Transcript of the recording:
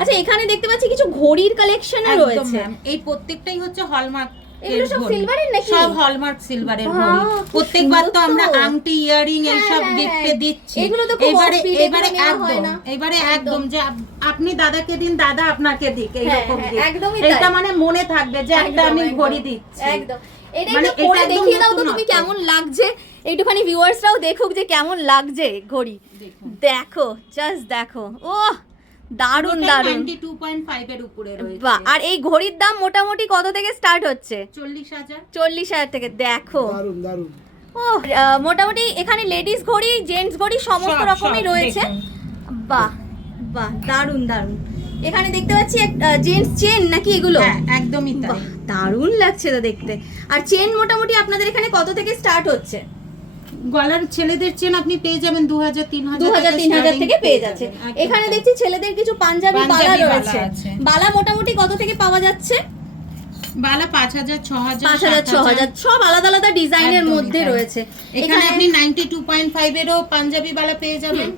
আচ্ছা এখানে দেখতে পাচ্ছি কিছু ঘড়ির কালেকশনও রয়েছে। এই প্রত্যেকটাই হচ্ছে হলমার্ক, এগুলো সব সিলভারের নাকি? সব হলমার্ক সিলভারের ঘড়ি। প্রত্যেকবার তো আমরা আংটি, ইয়ারিং এইসব গিফটে দিচ্ছি। এবারে একদম যে আপনি দাদাকে দিন, দাদা আপনাকে দিক, এইরকম এটা মানে মনে থাকবে যে একটা আমি ঘড়ি দিচ্ছি। একদম এটা একটু পরে দেখিয়ে দাও তো তুমি কেমন লাগছে, একটুখানি ভিউয়ার্সরাও দেখুক যে কেমন লাগছে ঘড়ি। দেখো জাস্ট দেখো, ওহ দারুন দারুন, 92.5 এর উপরে রয়েছে। বাহ, আর এই ঘড়ির দাম মোটামুটি কত থেকে স্টার্ট হচ্ছে? 40,000 থেকে। দেখো দারুন দারুন। ও মোটামুটি এখানে লেডিস ঘড়ি, জেন্টস ঘড়ি সমস্ত রকমই রয়েছে। বাহ বাহ, দারুন দারুন। এখানে দেখতে পাচ্ছি জেন্টস চেন নাকি এগুলো? হ্যাঁ একদমই তাই। দারুন লাগছে তো দেখতে। আর চেন মোটামুটি আপনাদের এখানে কত থেকে স্টার্ট হচ্ছে? গলার ছেলেদের চেন আপনি পেয়ে যাবেন 2000-3000 থেকে পেয়ে যাচ্ছে। এখানে দেখছি ছেলেদের কিছু পাঞ্জাবি বালা রয়েছে। বালা মোটামুটি কত থেকে পাওয়া যাচ্ছে? বালা 5000, 6000, 6000 সব আলাদা আলাদা ডিজাইনের মধ্যে রয়েছে। এখানে আপনি 92.5 এরও পাঞ্জাবি বালা পেয়ে যাবেন।